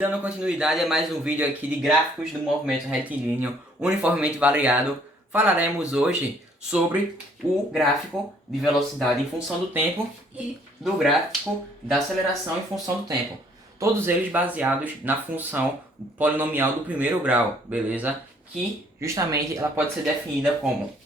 Dando continuidade a mais um vídeo aqui de gráficos do movimento retilíneo uniformemente variado, falaremos hoje sobre o gráfico de velocidade em função do tempo e do gráfico da aceleração em função do tempo. Todos eles baseados na função polinomial do primeiro grau, beleza? Que justamente ela pode ser definida como...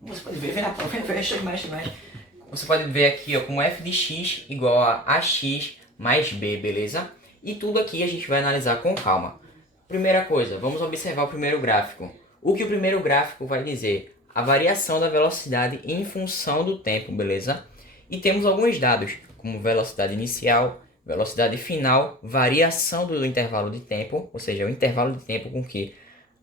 Você pode ver, Você pode ver aqui ó, como f de x igual a ax mais b, beleza? E tudo aqui a gente vai analisar com calma. Primeira coisa, vamos observar o primeiro gráfico. O que o primeiro gráfico vai dizer? A variação da velocidade em função do tempo, beleza? E temos alguns dados, como velocidade inicial, velocidade final, variação do intervalo de tempo, ou seja, o intervalo de tempo com que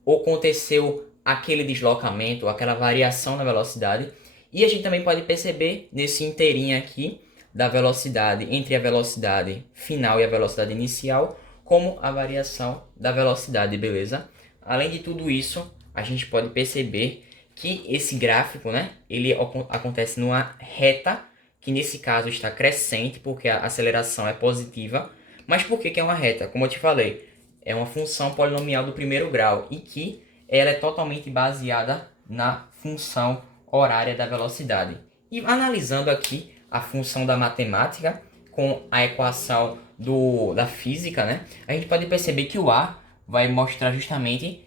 aconteceu aquele deslocamento, aquela variação na velocidade. E a gente também pode perceber nesse inteirinho aqui, da velocidade entre a velocidade final e a velocidade inicial, como a variação da velocidade, beleza? Além de tudo isso, a gente pode perceber que esse gráfico, né, ele acontece numa reta, que nesse caso está crescente, porque a aceleração é positiva. Mas por que é uma reta? Como eu te falei, é uma função polinomial do primeiro grau, e que ela é totalmente baseada na função horária da velocidade. E analisando aqui a função da matemática com a equação da física, né? A gente pode perceber que o A vai mostrar justamente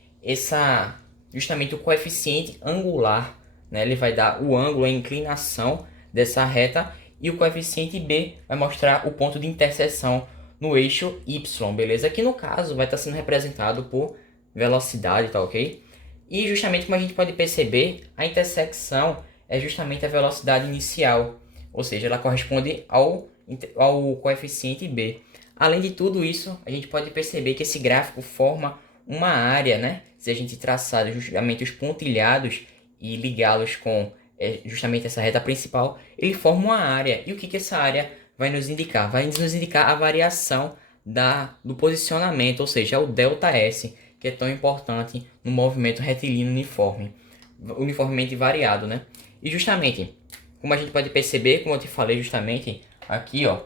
o coeficiente angular, né? Ele vai dar o ângulo, a inclinação dessa reta, e o coeficiente B vai mostrar o ponto de interseção no eixo Y, beleza? Que no caso vai estar sendo representado por velocidade, tá ok? E justamente como a gente pode perceber, a intersecção é justamente a velocidade inicial, ou seja, ela corresponde ao coeficiente B. Além de tudo isso, a gente pode perceber que esse gráfico forma uma área, né? Se a gente traçar justamente os pontilhados e ligá-los com justamente essa reta principal, ele forma uma área. E o que essa área vai nos indicar? Vai nos indicar a variação do posicionamento, ou seja, o ΔS, que é tão importante no movimento retilíneo uniformemente variado, né? E justamente, como a gente pode perceber, como eu te falei justamente, aqui ó,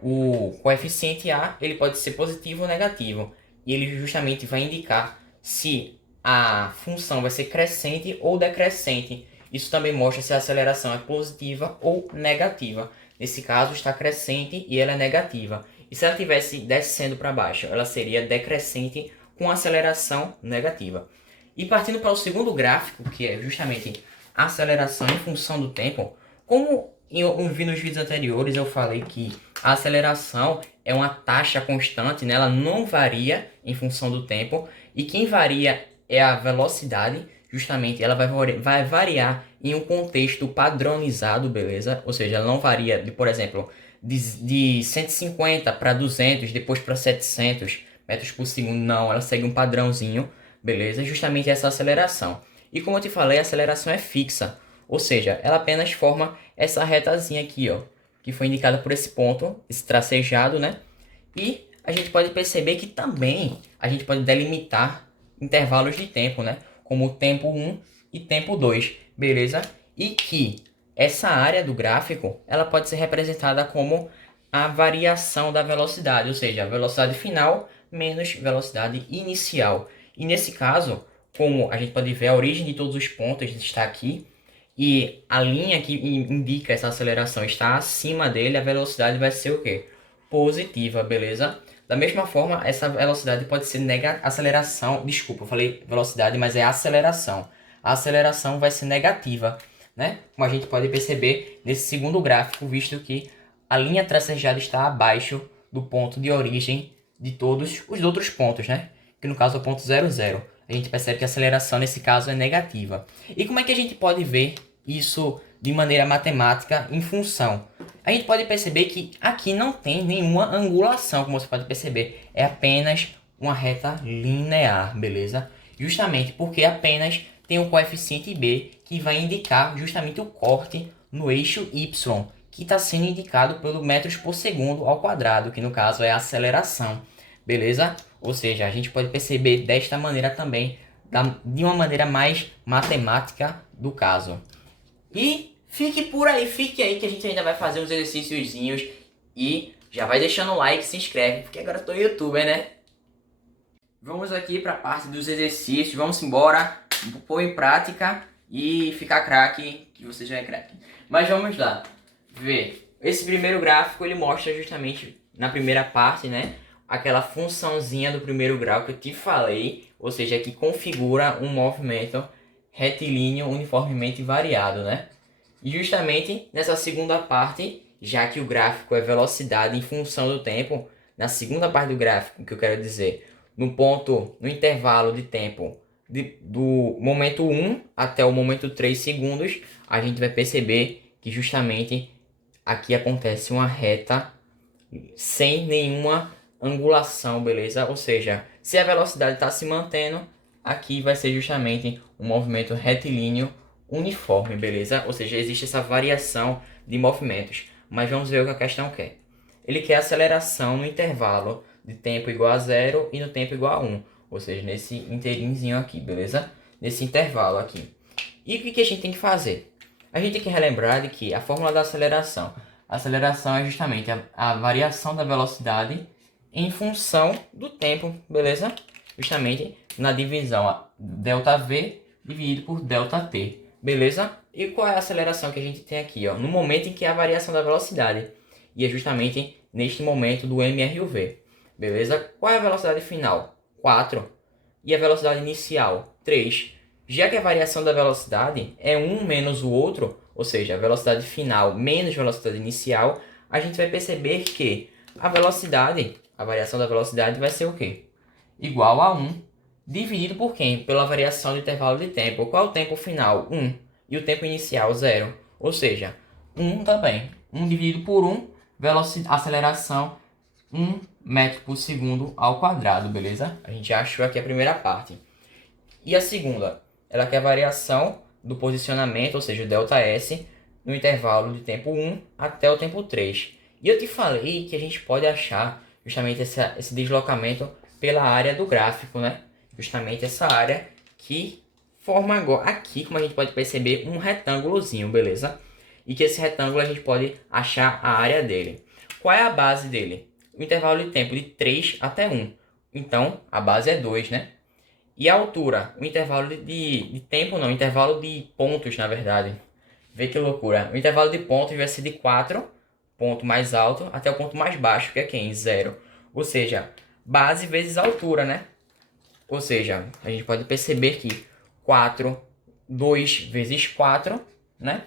o coeficiente A ele pode ser positivo ou negativo. E ele justamente vai indicar se a função vai ser crescente ou decrescente. Isso também mostra se a aceleração é positiva ou negativa. Nesse caso está crescente e ela é negativa. E se ela estivesse descendo para baixo, ela seria decrescente com aceleração negativa. E partindo para o segundo gráfico, que é justamente a aceleração em função do tempo, como eu vi nos vídeos anteriores, eu falei que a aceleração é uma taxa constante, né? Ela não varia em função do tempo, e quem varia é a velocidade, justamente ela vai variar em um contexto padronizado, beleza? Ou seja, ela não varia, por exemplo, de 150 para 200, depois para 700 metros por segundo, não, ela segue um padrãozinho, beleza? Justamente essa aceleração. E como eu te falei, a aceleração é fixa, ou seja, ela apenas forma essa retazinha aqui, ó, que foi indicada por esse ponto, esse tracejado, né? E a gente pode perceber que também a gente pode delimitar intervalos de tempo, né? Como o tempo 1 e tempo 2, beleza? E que essa área do gráfico, ela pode ser representada como a variação da velocidade, ou seja, a velocidade final menos velocidade inicial. E nesse caso, como a gente pode ver, a origem de todos os pontos está aqui, e a linha que indica essa aceleração está acima dele, a velocidade vai ser o quê? Positiva, beleza? Da mesma forma, essa velocidade pode ser aceleração, desculpa, eu falei velocidade, mas é aceleração. A aceleração vai ser negativa, né? Como a gente pode perceber nesse segundo gráfico, visto que a linha tracejada está abaixo do ponto de origem de todos os outros pontos, né? Que no caso é o ponto 0, 0. A gente percebe que a aceleração nesse caso é negativa. E como é que a gente pode ver isso de maneira matemática em função? A gente pode perceber que aqui não tem nenhuma angulação, como você pode perceber. É apenas uma reta linear, beleza? Justamente porque apenas tem o coeficiente B, que vai indicar justamente o corte no eixo Y, que está sendo indicado pelo metros por segundo ao quadrado, que no caso é a aceleração, beleza? Ou seja, a gente pode perceber desta maneira também, de uma maneira mais matemática do caso. E fique aí que a gente ainda vai fazer uns exercíciozinhos, e já vai deixando o like, se inscreve, porque agora eu tô youtuber, né? Vamos aqui para a parte dos exercícios, vamos embora, pôr em prática e ficar craque, que você já é craque. Mas vamos lá, ver. Esse primeiro gráfico ele mostra justamente na primeira parte, né, aquela funçãozinha do primeiro grau que eu te falei, ou seja, que configura um movimento retilíneo uniformemente variado, né? E justamente nessa segunda parte, já que o gráfico é velocidade em função do tempo, na segunda parte do gráfico, que eu quero dizer, no intervalo de tempo do momento 1 até o momento 3 segundos, a gente vai perceber que justamente aqui acontece uma reta sem nenhuma angulação, beleza? Ou seja, se a velocidade está se mantendo, aqui vai ser justamente um movimento retilíneo uniforme, beleza? Ou seja, existe essa variação de movimentos. Mas vamos ver o que a questão quer. Ele quer aceleração no intervalo de tempo igual a 0 e no tempo igual a 1. Ou seja, nesse inteirinho aqui, beleza? Nesse intervalo aqui. E o que a gente tem que fazer? A gente tem que relembrar de que a fórmula da aceleração. A aceleração é justamente a variação da velocidade em função do tempo, beleza? Justamente na divisão ΔV dividido por ΔT, beleza? E qual é a aceleração que a gente tem aqui, ó? No momento em que é a variação da velocidade. E é justamente neste momento do MRUV, beleza? Qual é a velocidade final? 4. E a velocidade inicial? 3. Já que a variação da velocidade é um menos o outro, ou seja, a velocidade final menos a velocidade inicial, a gente vai perceber que a velocidade, a variação da velocidade vai ser o quê? Igual a 1 dividido por quem? Pela variação do intervalo de tempo. Qual é o tempo final? 1. E o tempo inicial? 0. Ou seja, 1 também. 1 dividido por 1, aceleração 1 metro por segundo ao quadrado, beleza? A gente achou aqui a primeira parte. E a segunda? Ela quer a variação do posicionamento, ou seja, o ΔS, no intervalo de tempo 1 até o tempo 3. E eu te falei que a gente pode achar justamente esse deslocamento pela área do gráfico, né? Justamente essa área que forma agora, aqui, como a gente pode perceber, um retângulozinho, beleza? E que esse retângulo a gente pode achar a área dele. Qual é a base dele? O intervalo de tempo de 3 até 1. Então, a base é 2, né? E a altura? O intervalo de tempo não, o intervalo de pontos, na verdade. Vê que loucura. O intervalo de pontos vai ser de 4, ponto mais alto, até o ponto mais baixo, que é quem? 0. Ou seja, base vezes altura, né? Ou seja, a gente pode perceber que 4, 2 vezes 4, né?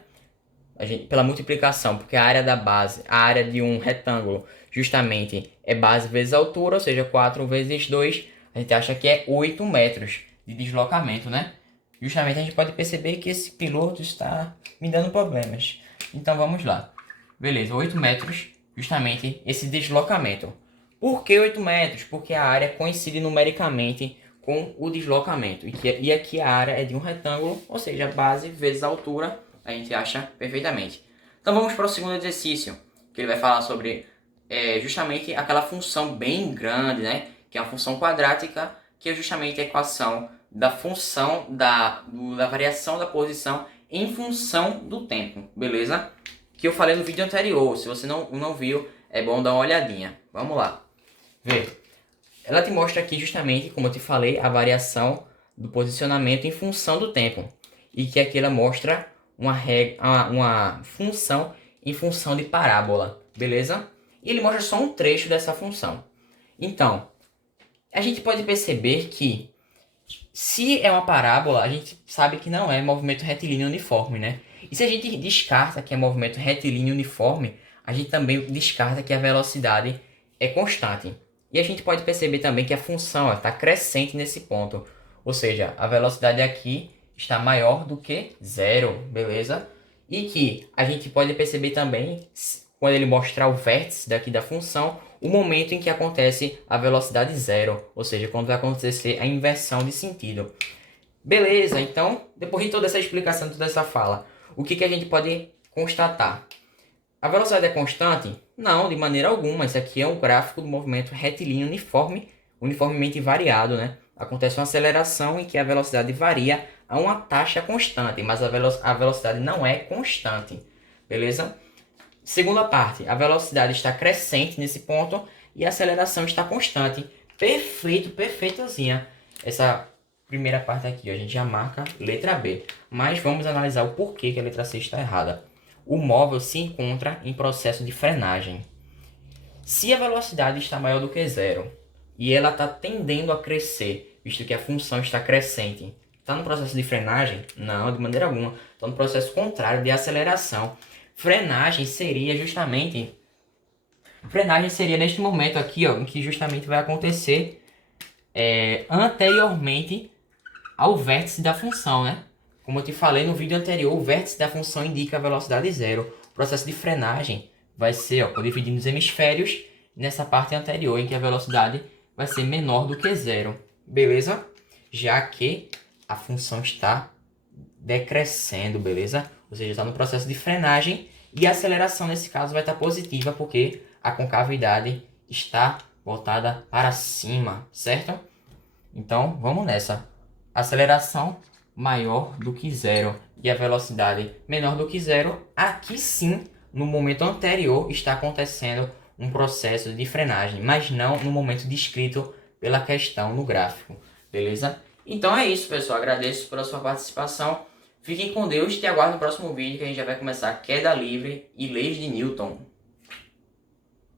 Pela multiplicação, porque a área da base, a área de um retângulo, justamente é base vezes altura, ou seja, 4 vezes 2, a gente acha que é 8 metros de deslocamento, né? Justamente a gente pode perceber que esse piloto está me dando problemas. Então vamos lá. Beleza, 8 metros, justamente esse deslocamento. Por que 8 metros? Porque a área coincide numericamente com o deslocamento. E aqui a área é de um retângulo, ou seja, base vezes altura, a gente acha perfeitamente. Então vamos para o segundo exercício, que ele vai falar sobre justamente aquela função bem grande, né? Que é a função quadrática, que é justamente a equação da função da variação da posição em função do tempo, beleza? Que eu falei no vídeo anterior, se você não viu, é bom dar uma olhadinha. Vamos lá. Vê. Ela te mostra aqui justamente, como eu te falei, a variação do posicionamento em função do tempo. E que aqui ela mostra uma função em função de parábola, beleza? E ele mostra só um trecho dessa função. Então, a gente pode perceber que se é uma parábola, a gente sabe que não é movimento retilíneo uniforme, né? E se a gente descarta que é movimento retilíneo uniforme, a gente também descarta que a velocidade é constante. E a gente pode perceber também que a função está crescente nesse ponto. Ou seja, a velocidade aqui está maior do que zero, beleza? E que a gente pode perceber também, quando ele mostrar o vértice daqui da função, o momento em que acontece a velocidade zero, ou seja, quando vai acontecer a inversão de sentido. Beleza, então, depois de toda essa explicação, toda essa fala, o que a gente pode constatar? A velocidade é constante? Não, de maneira alguma. Isso aqui é um gráfico do movimento retilíneo uniformemente variado, né? Acontece uma aceleração em que a velocidade varia a uma taxa constante, mas a velocidade não é constante, beleza? Segunda parte, a velocidade está crescente nesse ponto e a aceleração está constante, perfeitozinha. Essa primeira parte aqui, ó, a gente já marca letra B. Mas vamos analisar o porquê que a letra C está errada. O móvel se encontra em processo de frenagem. Se a velocidade está maior do que zero e ela está tendendo a crescer, visto que a função está crescente, está no processo de frenagem? Não, de maneira alguma. Está no processo contrário de aceleração. Frenagem seria justamente... Frenagem seria neste momento aqui, ó, em que justamente vai acontecer anteriormente ao vértice da função, né? Como eu te falei no vídeo anterior, o vértice da função indica a velocidade zero. O processo de frenagem vai ser, ó, dividindo os hemisférios nessa parte anterior, em que a velocidade vai ser menor do que zero. Beleza? Já que a função está decrescendo, beleza? Ou seja, está no processo de frenagem e a aceleração nesse caso vai estar positiva porque a concavidade está voltada para cima, certo? Então, vamos nessa. Aceleração maior do que zero e a velocidade menor do que zero. Aqui sim, no momento anterior, está acontecendo um processo de frenagem, mas não no momento descrito pela questão no gráfico, beleza? Então é isso, pessoal. Agradeço pela sua participação. Fiquem com Deus e te aguardo no próximo vídeo que a gente já vai começar queda livre e leis de Newton.